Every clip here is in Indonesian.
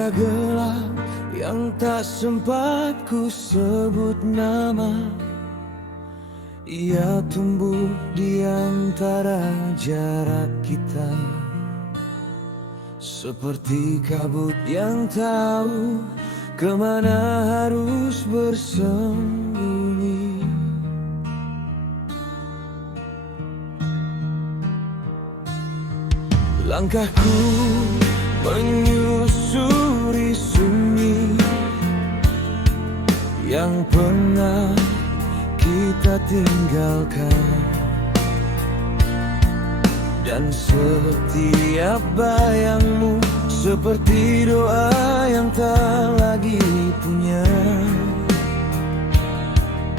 Ada gelap yang tak sempat ku sebut nama. Ia tumbuh di antara jarak kita, seperti kabut yang tahu kemana harus bersembunyi. Langkahku menyusuri sunyi yang pernah kita tinggalkan, dan setiap bayangmu seperti doa yang tak lagi punya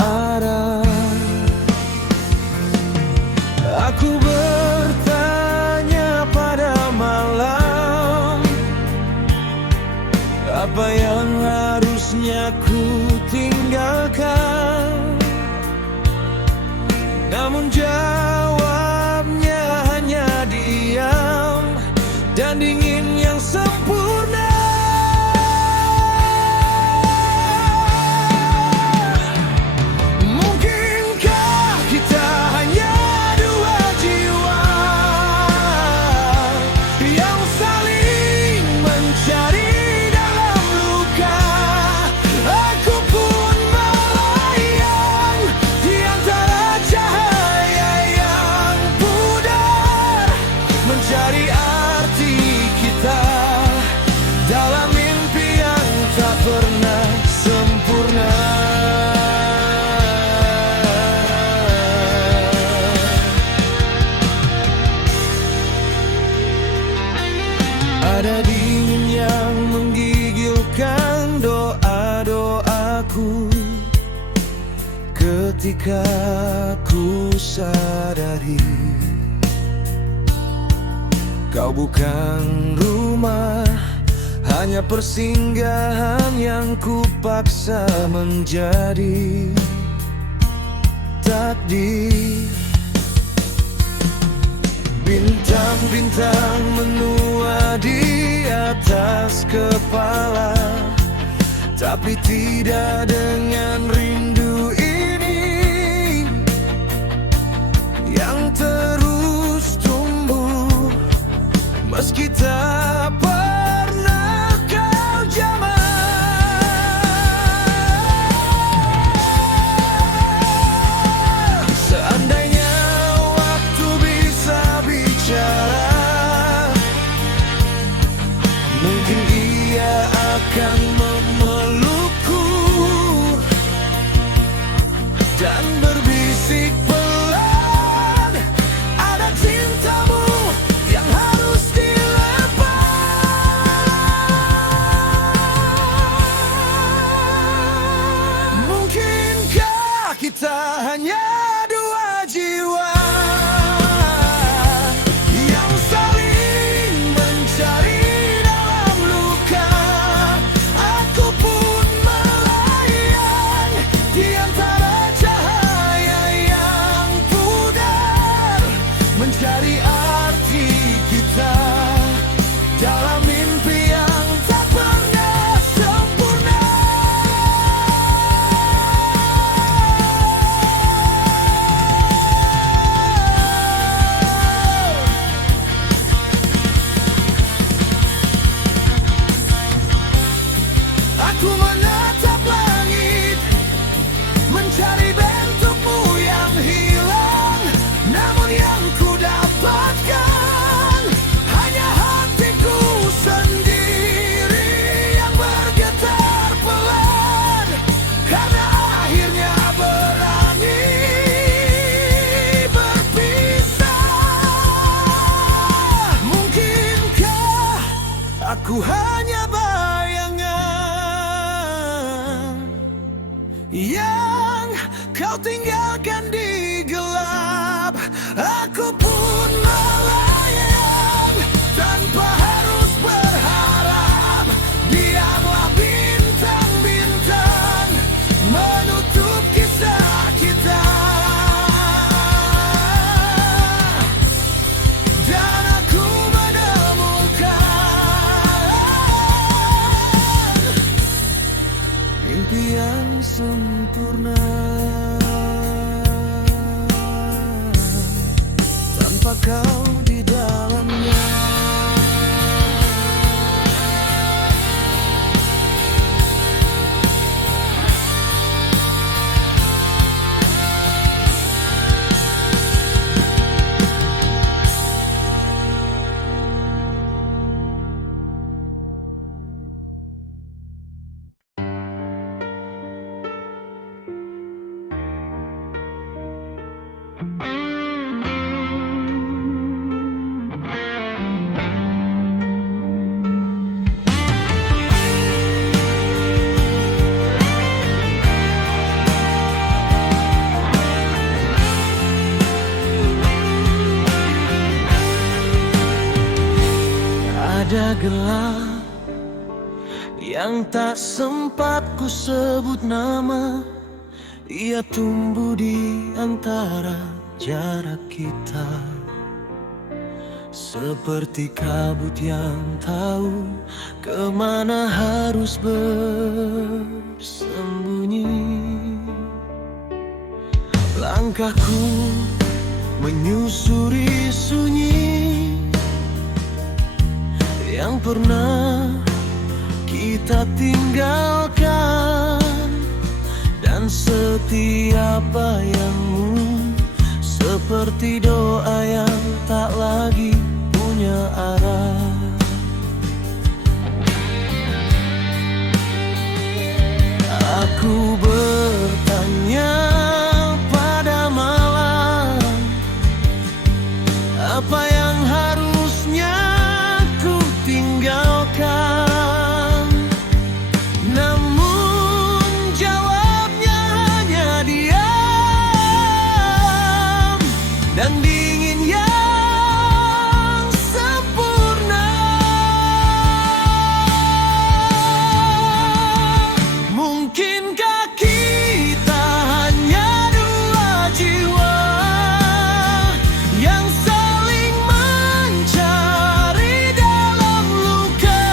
arah. Aku bertanya pada malam, apa yang harusnya ku tinggalkan? Namun jawabnya hanya diam dan dingin yang sempurna. Mungkinkah kita hanya dua jiwa yang saling mencari dalam luka? Aku pun melayang di antara cahaya yang pudar, mencari arti kita dalam mimpi yang tak pernah sempurna. Ada dingin yang menggigilkan doa-doaku ketika ku sadari kau bukan rumah, hanya persinggahan yang ku paksa menjadi takdir. Bintang-bintang menua di atas kepala, tapi tidak dengan rindu ini yang terus tumbuh meski tak pernah kau jamah. Seandainya waktu bisa bicara, mungkin dia akan memelukku dan berbisik pelan, ada cintamu yang harus dilepas. Mungkinkah kita hanya dua jiwa yang saling mencari dalam luka? Aku pun melayang di antara cahaya yang pudar, mencari arti kita dalam mimpi yang tak pernah sempurna. Aku menatap langit, mencari bentukmu yang hilang, namun yang ku dapatkan hanya hatiku sendiri yang bergetar pelan, karena akhirnya berani berpisah. Mungkinkah aku hanya bayangan yang kau tinggalkan di gelap? Aku pun melayang tanpa harus berharap. Diamlah bintang-bintang menutup kisah kita, dan aku menemukan mimpi yang sempurna tanpa kau di dalamnya. Ada gelap yang tak sempat ku sebut nama. Ia tumbuh di antara jarak kita, seperti kabut yang tahu kemana harus bersembunyi. Langkahku menyusuri sunyi yang pernah kita tinggalkan, dan setiap bayangmu seperti doa yang tak lagi punya arah. Aku bertanya pada malam, apa yang harusnya tinggalkan, namun jawabnya hanya diam dan dingin yang sempurna. Mungkinkah kita hanya dua jiwa yang saling mencari dalam luka?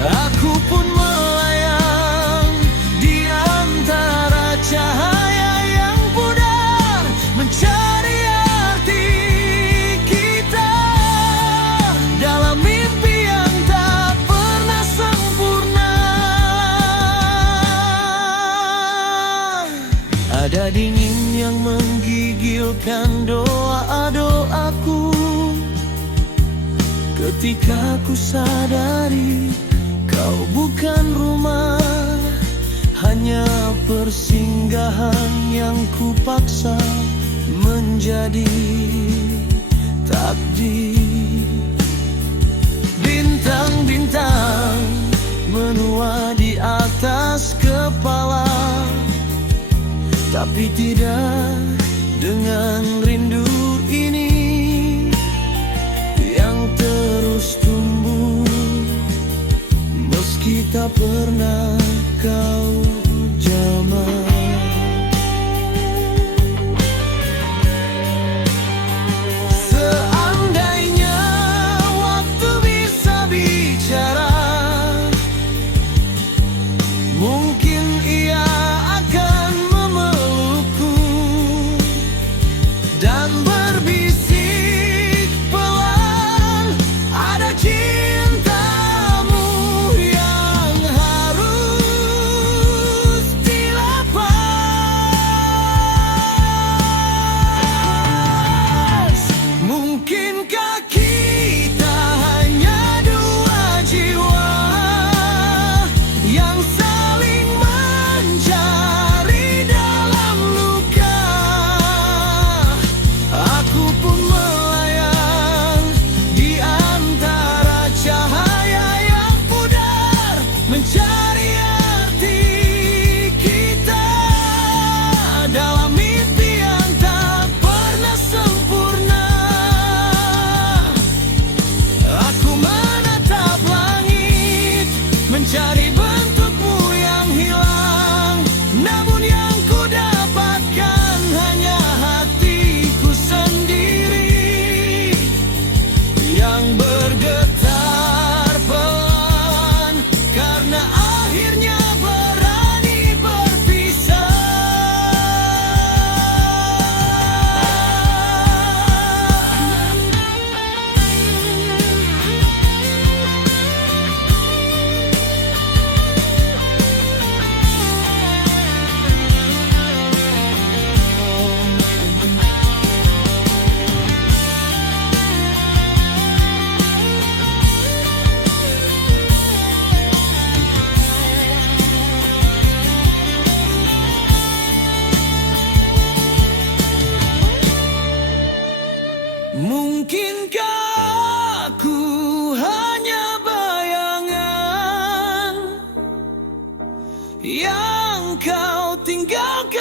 Aku pun melayang di antara cahaya yang pudar, mencari arti kita dalam mimpi yang tak pernah sempurna. Ada dingin yang menggigilkan doa-doaku ketika ku sadari kau bukan rumah, hanya persinggahan yang ku paksa menjadi takdir. Bintang-bintang menua di atas kepala, tapi tidak dengan rindu ini yang terus tumbuh meski tak pernah kau jamah. Seandainya waktu bisa bicara, mungkin ia akan memelukku dan berbisik pelan, ada cintamu yang harus dilepas. Mungkinkah kita hanya dua jiwa yang saling mencari dalam luka? Aku pun melayang di antara cahaya yang pudar, mencari arti kita dalam mimpi yang tak pernah sempurna. Aku menatap langit, mencari bentukmu yang hilang, namun yang ku dapatkan hanya hatiku sendiri yang bergetar pelan karena akhirnya yang kau tinggalkan.